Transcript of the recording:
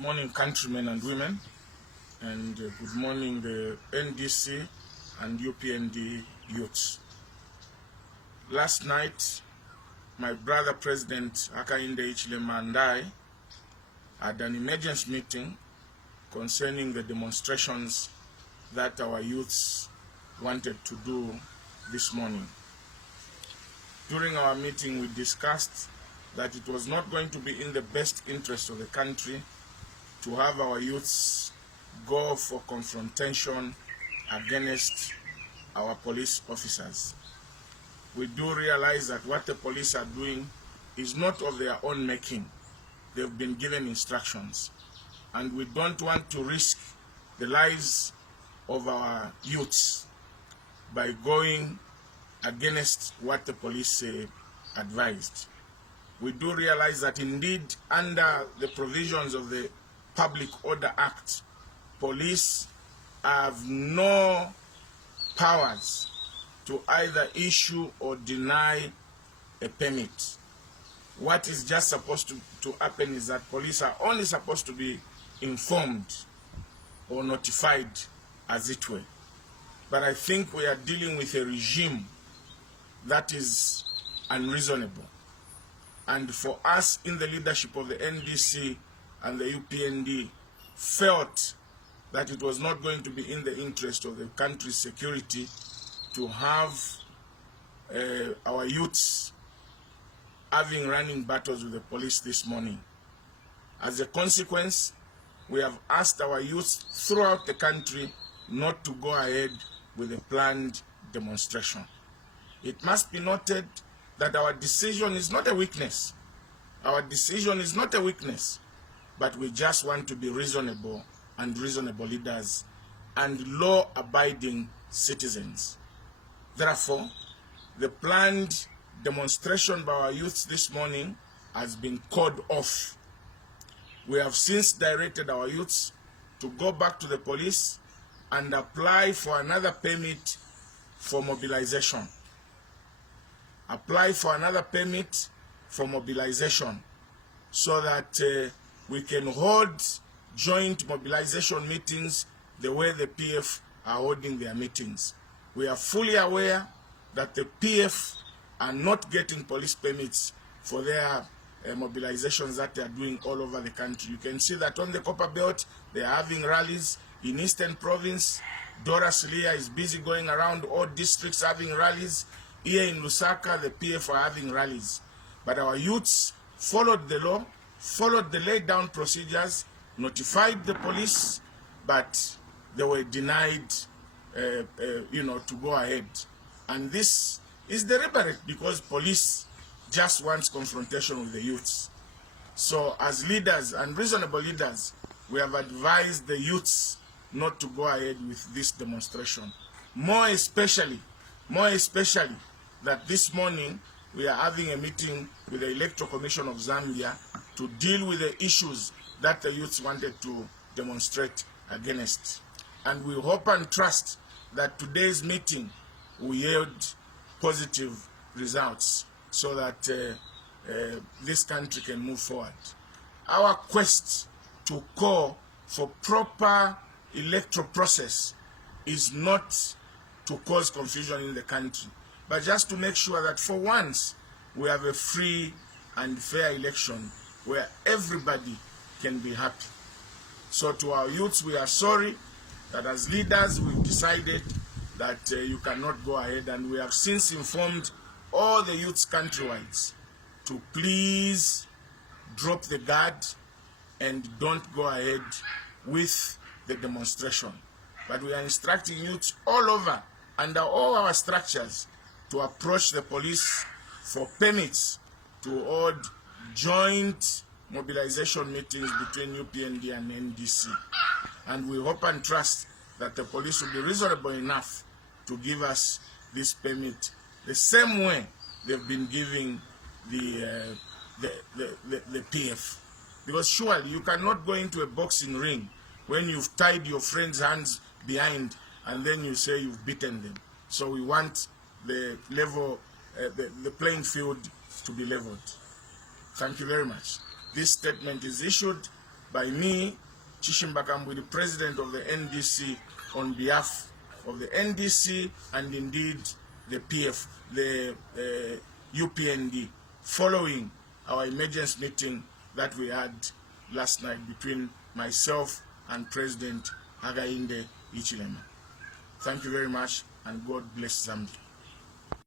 Morning, countrymen and women, and good morning, the NDC and UPND youths. Last night, my brother President Hakainde Hichilema and I had an emergency meeting concerning the demonstrations that our youths wanted to do this morning. During our meeting, we discussed that it was not going to be in the best interest of the country to have our youths go for confrontation against our police officers. We do realize that what the police are doing is not of their own making. They've been given instructions, and we don't want to risk the lives of our youths by going against what the police advised. We do realize that indeed, under the provisions of the Public Order Act, police have no powers to either issue or deny a permit. What is just supposed to happen is that police are only supposed to be informed or notified, as it were. But I think we are dealing with a regime that is unreasonable. And for us in the leadership of the NDC and the UPND felt that it was not going to be in the interest of the country's security to have our youths having running battles with the police this morning. As a consequence, we have asked our youths throughout the country not to go ahead with a planned demonstration. It must be noted that our decision is not a weakness. Our decision is not a weakness, but we just want to be reasonable and reasonable leaders and law-abiding citizens. Therefore, the planned demonstration by our youths this morning has been called off. We have since directed our youths to go back to the police and apply for another permit for mobilization. Apply for another permit for mobilization so that we can hold joint mobilization meetings the way the PF are holding their meetings. We are fully aware that the PF are not getting police permits for their mobilizations that they are doing all over the country. You can see that on the Copper Belt, they are having rallies. In Eastern Province, Doris Leah is busy going around all districts having rallies. Here in Lusaka, the PF are having rallies. But our youths followed the law, followed the laid down procedures, notified the police, but they were denied to go ahead. And this is deliberate because police just wants confrontation with the youths. So as leaders and reasonable leaders, we have advised the youths not to go ahead with this demonstration. More especially that this morning we are having a meeting with the Electoral Commission of Zambia to deal with the issues that the youths wanted to demonstrate against. And we hope and trust that today's meeting will yield positive results so that this country can move forward. Our quest to call for proper electoral process is not to cause confusion in the country, but just to make sure that for once we have a free and fair election where everybody can be happy. So to our youths, we are sorry that as leaders we've decided that you cannot go ahead, and we have since informed all the youths countrywide to please drop the guard and don't go ahead with the demonstration. But we are instructing youths all over, under all our structures, to approach the police for permits to hold joint mobilization meetings between UPND and NDC. And we hope and trust that the police will be reasonable enough to give us this permit the same way they've been giving the PF. Because surely you cannot go into a boxing ring when you've tied your friend's hands behind and then you say you've beaten them. So we want the playing field to be leveled. Thank you very much. This statement is issued by me, Chishimba Kambwili, President of the NDC, on behalf of the NDC and indeed the PF, the UPND, following our emergency meeting that we had last night between myself and President Hakainde Hichilema. Thank you very much, and God bless Zambia.